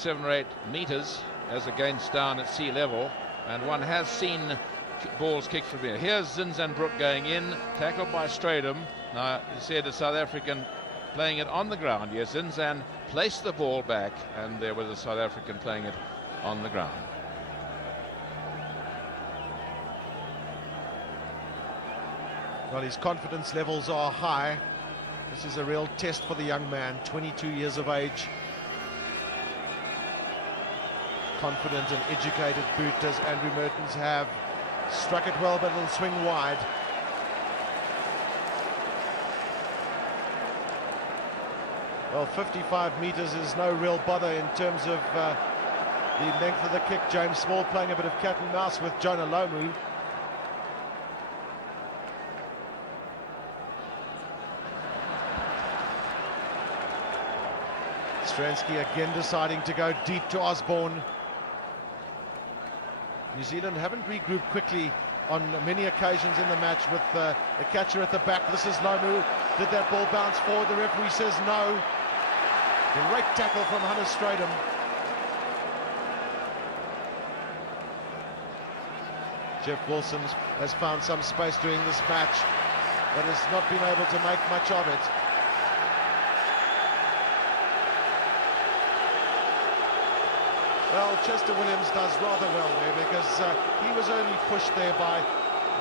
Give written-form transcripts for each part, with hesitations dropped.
7 or 8 meters as against down at sea level, and one has seen balls kicked from here. Here's Zinzanbroek going in, tackled by Stradum. Now you see a South African playing it on the ground. Yes, Zinzan placed the ball back, and there was a South African playing it on the ground. Well, his confidence levels are high. This is a real test for the young man, 22 years of age. Confident and educated boot as Andrew Mertens have. Struck it well, but it'll swing wide. Well, 55 meters is no real bother in terms of the length of the kick. James Small playing a bit of cat and mouse with Jonah Lomu. Stransky again deciding to go deep to Osborne. New Zealand haven't regrouped quickly on many occasions in the match with the catcher at the back. This is Lomu. Did that ball bounce forward? The referee says no. Great tackle from Hannes Stradum. Jeff Wilson has found some space during this match, but has not been able to make much of it. Well, Chester Williams does rather well there, because he was only pushed there by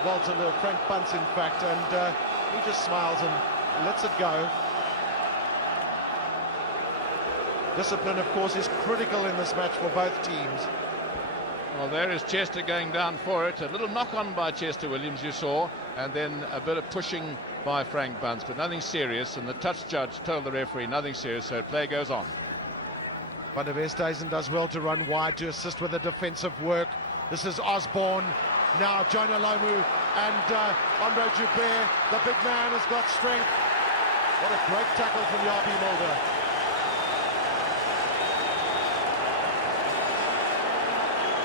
Frank Bunce, in fact, and he just smiles and lets it go. Discipline, of course, is critical in this match for both teams. Well, there is Chester going down for it. A little knock-on by Chester Williams, you saw, and then a bit of pushing by Frank Bunce, but nothing serious, and the touch judge told the referee nothing serious, so play goes on. Van der Westhuizen does well to run wide to assist with the defensive work. This is Osborne. Now Jonah Lomu and Andre Joubert. The big man has got strength. What a great tackle from Yapi Mulder.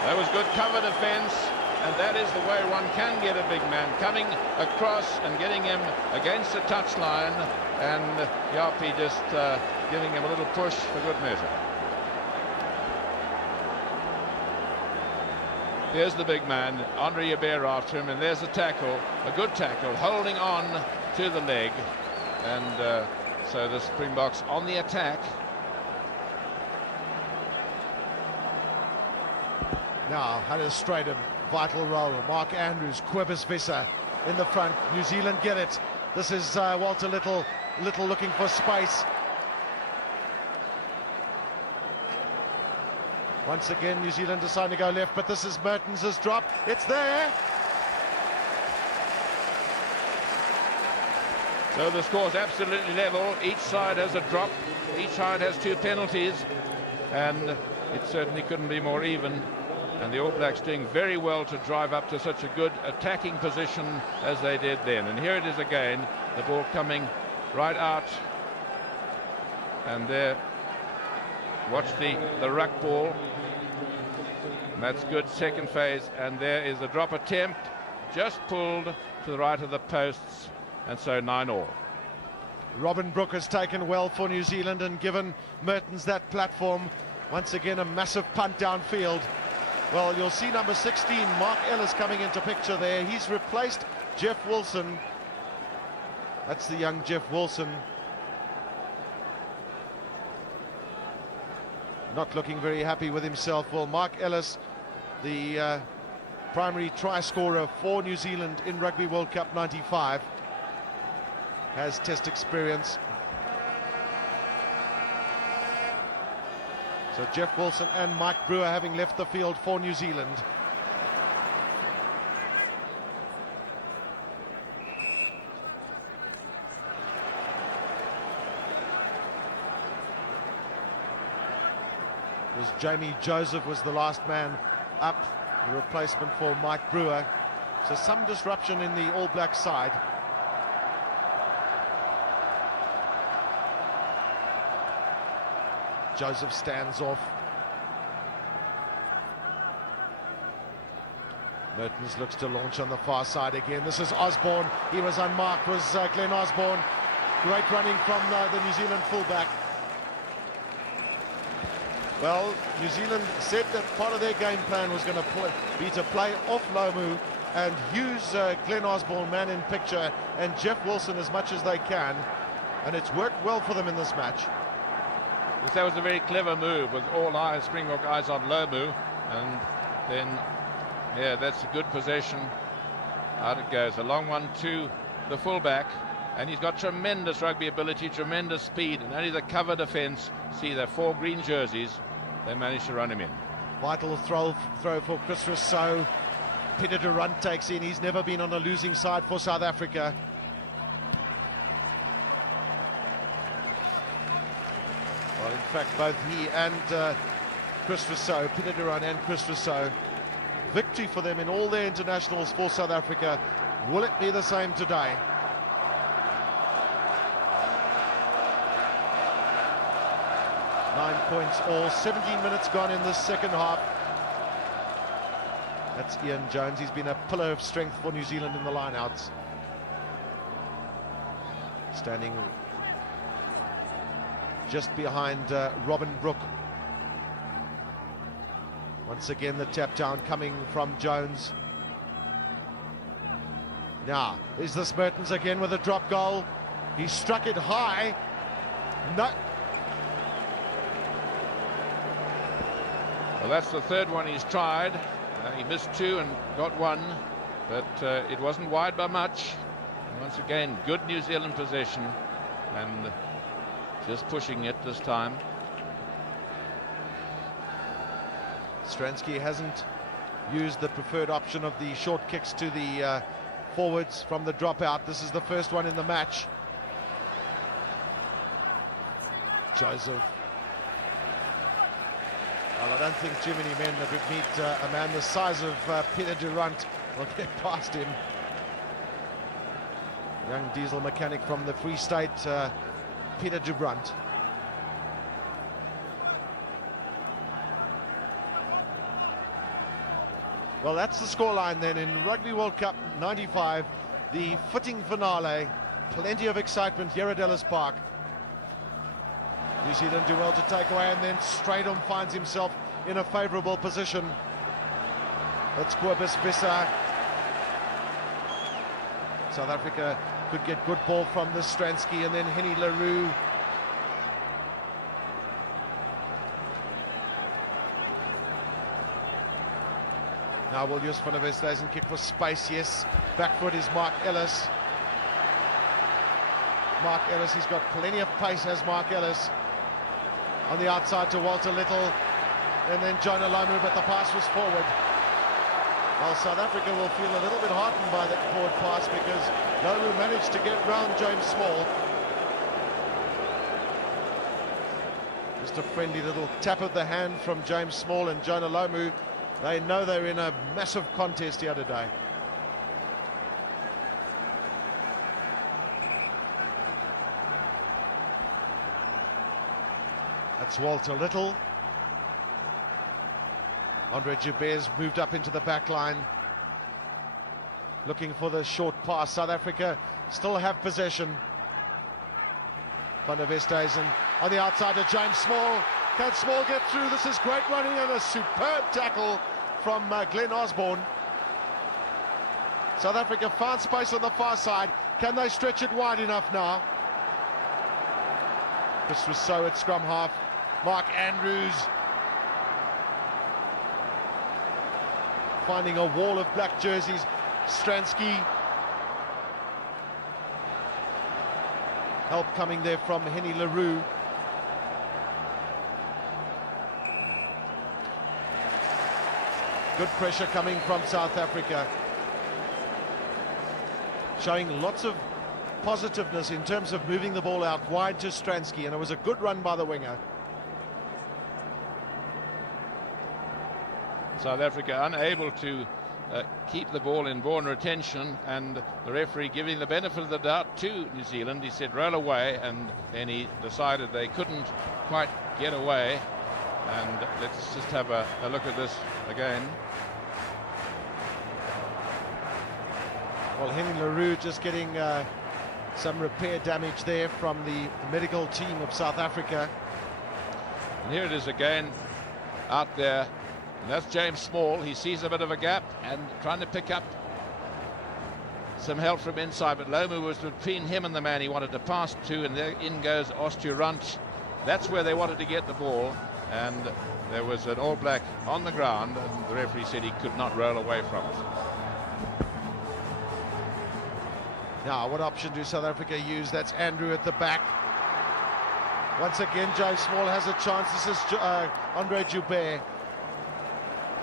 That was good cover defense, and that is the way one can get a big man, coming across and getting him against the touchline, and Yapi just giving him a little push for good measure. Here's the big man, Andre Joubert after him, and there's the tackle, a good tackle, holding on to the leg, and so the Springboks on the attack. Now, Hannes Stradum, vital role. Mark Andrews, Quibus Visser in the front. New Zealand get it. This is Walter Little looking for space. Once again, New Zealand deciding to go left, but this is Mertens' drop. It's there. So the score's absolutely level. Each side has a drop. Each side has 2 penalties, and it certainly couldn't be more even. And the All Blacks doing very well to drive up to such a good attacking position as they did then. And here it is again, the ball coming right out. And there, watch the ruck ball. And that's good, second phase. And there is a drop attempt, just pulled to the right of the posts. And so 9-all. Robin Brooke has taken well for New Zealand and given Mertens that platform. Once again, a massive punt downfield. Well, you'll see number 16, Mark Ellis, coming into picture there. He's replaced Jeff Wilson. That's the young Jeff Wilson. Not looking very happy with himself. Well, Mark Ellis, the primary try scorer for New Zealand in Rugby World Cup 95, has test experience. So Jeff Wilson and Mike Brewer having left the field for New Zealand. Jamie Joseph was the last man up, the replacement for Mike Brewer. So some disruption in the All Black side. Joseph stands off. Mertens looks to launch on the far side again. This is Osborne. He was unmarked, was Glenn Osborne. Great running from the New Zealand fullback. Well, New Zealand said that part of their game plan was going to be to play off Lomu and use Glenn Osborne, man in picture, and Jeff Wilson as much as they can. And it's worked well for them in this match. Yes, that was a very clever move with all eyes, Springbok eyes on Lomu. And then, yeah, that's a good possession. Out it goes. A long one to the fullback. And he's got tremendous rugby ability, tremendous speed, and only the cover defence. See, they're 4 green jerseys. They managed to run him in. Vital throw for Chris Rousseau. Peter Durant takes in. He's never been on a losing side for South Africa. Well, in fact, both he and Chris Rousseau, Peter Durant and Chris Rousseau, victory for them in all their internationals for South Africa. Will it be the same today? Nine points all, 17 minutes gone in the second half. That's Ian Jones. He's been a pillar of strength for New Zealand in the lineouts. Standing just behind Robin Brook. Once again, the tap down coming from Jones. Now, is this Mertens again with a drop goal? He struck it high. No. Well, that's the third one he's tried. He missed 2 and got 1, but it wasn't wide by much. And once again, good New Zealand possession and just pushing it this time. Stransky hasn't used the preferred option of the short kicks to the forwards from the dropout. This is the first one in the match. Joseph. Well, I don't think too many men that would meet a man the size of Peter Durant will get past him. Young diesel mechanic from the Free State, Peter Durant. Well, that's the scoreline then in Rugby World Cup 95, the fitting finale. Plenty of excitement here at Ellis Park. New Zealand do well to take away, and then Strydom finds himself in a favourable position. That's Kobus Visser. South Africa could get good ball from this Stransky, and then Henny LaRue. Now will Jos van der Westhuizen kick for space, yes. Back foot is Mark Ellis. Mark Ellis, he's got plenty of pace as Mark Ellis. On the outside to Walter Little, and then Jonah Lomu, but the pass was forward. Well, South Africa will feel a little bit heartened by that forward pass because Lomu managed to get round James Small. Just a friendly little tap of the hand from James Small and Jonah Lomu. They know they're in a massive contest here today. That's Walter Little. Andre Jabez moved up into the back line, looking for the short pass. South Africa still have possession. Van der Westhuizen on the outside to James Small. Can Small get through? This is great running and a superb tackle from Glenn Osborne. South Africa found space on the far side. Can they stretch it wide enough now? Chris Rousseau at scrum half. Mark Andrews finding a wall of black jerseys. Stransky. Help coming there from Henny LaRue. Good pressure coming from South Africa. Showing lots of positiveness in terms of moving the ball out wide to Stransky, and it was a good run by the winger. South Africa unable to keep the ball in born retention, and the referee giving the benefit of the doubt to New Zealand. He said roll away, and then he decided they couldn't quite get away. And let's just have a look at this again. Well, Henny LaRue just getting some repair damage there from the medical team of South Africa. And here it is again. out there. And that's James Small. He sees a bit of a gap and trying to pick up some help from inside, but Lomu was between him and the man he wanted to pass to, and there in goes Osturant. That's where they wanted to get the ball, and there was an All Black on the ground, and the referee said he could not roll away from it. Now, what option do South Africa use? That's Andrew at the back. Once again, James Small has a chance. This is Andre Joubert.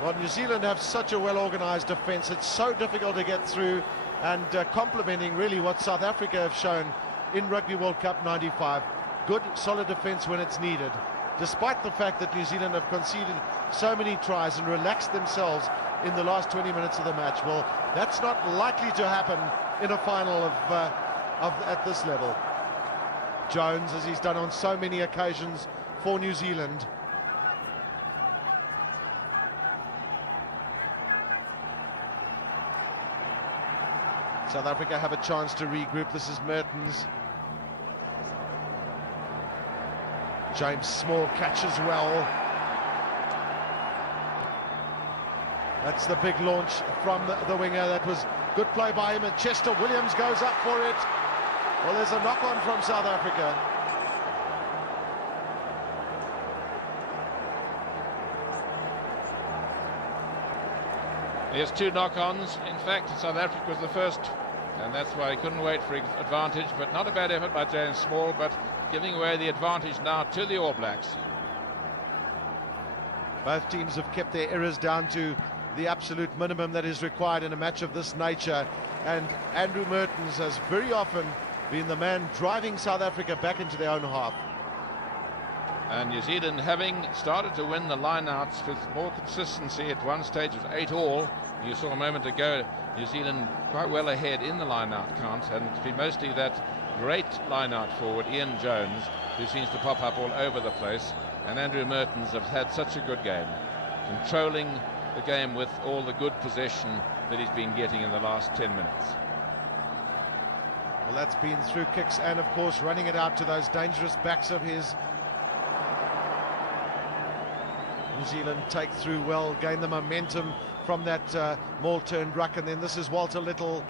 Well, New Zealand have such a well-organised defence. It's so difficult to get through, and complementing really what South Africa have shown in Rugby World Cup 95. Good, solid defence when it's needed, despite the fact that New Zealand have conceded so many tries and relaxed themselves in the last 20 minutes of the match. Well, that's not likely to happen in a final at this level. Jones, as he's done on so many occasions for New Zealand. South Africa have a chance to regroup. This is Mertens. James Small catches well. That's the big launch from the winger. That was good play by him, and Chester Williams goes up for it. Well, there's a knock-on from South Africa. There's two knock-ons. In fact, South Africa was the first, and that's why he couldn't wait for advantage. But not a bad effort by James Small, but giving away the advantage now to the All Blacks. Both teams have kept their errors down to the absolute minimum that is required in a match of this nature, and Andrew Mertens has very often been the man driving South Africa back into their own half. And New Zealand, having started to win the line-outs with more consistency, at one stage it was 8-all. You saw a moment ago New Zealand quite well ahead in the line-out count, and it's been mostly that great line-out forward Ian Jones who seems to pop up all over the place, and Andrew Mertens have had such a good game, controlling the game with all the good possession that he's been getting in the last 10 minutes. Well, that's been through kicks and of course running it out to those dangerous backs of his. New Zealand take through well, gain the momentum from that maul turned ruck, and then this is Walter Little.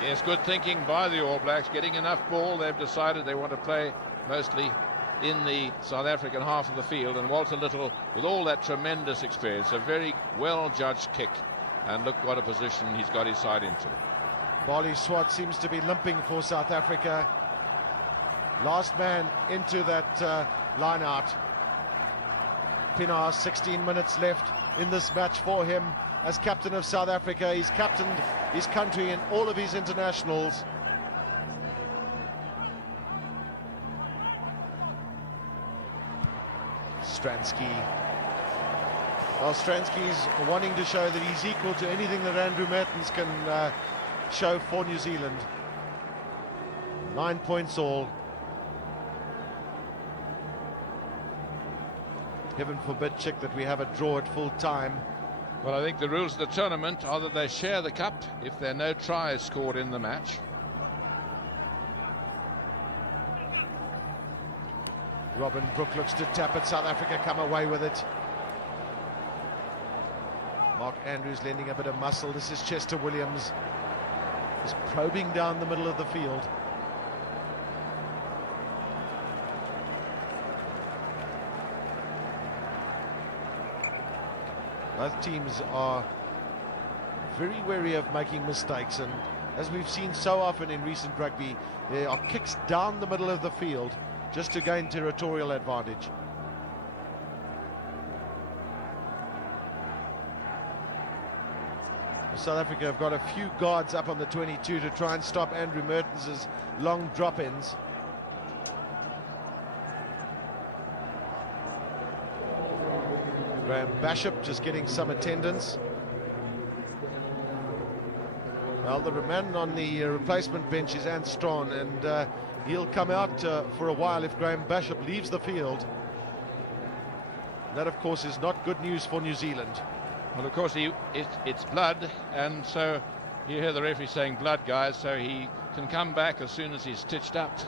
Yes, good thinking by the All Blacks, getting enough ball. They've decided they want to play mostly in the South African half of the field, and Walter Little, with all that tremendous experience, a very well judged kick, and look what a position he's got his side into. Bali Swart seems to be limping for South Africa. Last man into that line out. Pienaar, 16 minutes left in this match for him as captain of South Africa. He's captained his country in all of his internationals. Stransky. Well, Stransky's wanting to show that he's equal to anything that Andrew Mertens can show for New Zealand. 9 points all. Heaven forbid, Chick, that we have a draw at full time. Well, I think the rules of the tournament are that they share the cup if there are no tries scored in the match. Robin Brook looks to tap it. South Africa come away with it. Mark Andrews lending a bit of muscle. This is Chester Williams. He's probing down the middle of the field. Both teams are very wary of making mistakes, and as we've seen so often in recent rugby, there are kicks down the middle of the field just to gain territorial advantage. South Africa have got a few guards up on the 22 to try and stop Andrew Mertens' long drop-ins. Graham Bishop just getting some attendance. Well, the man on the replacement bench is Ant Strawn, and he'll come out for a while if Graham Bishop leaves the field. That, of course, is not good news for New Zealand. Well, of course, it's blood, and so you hear the referee saying blood, guys, so he can come back as soon as he's stitched up.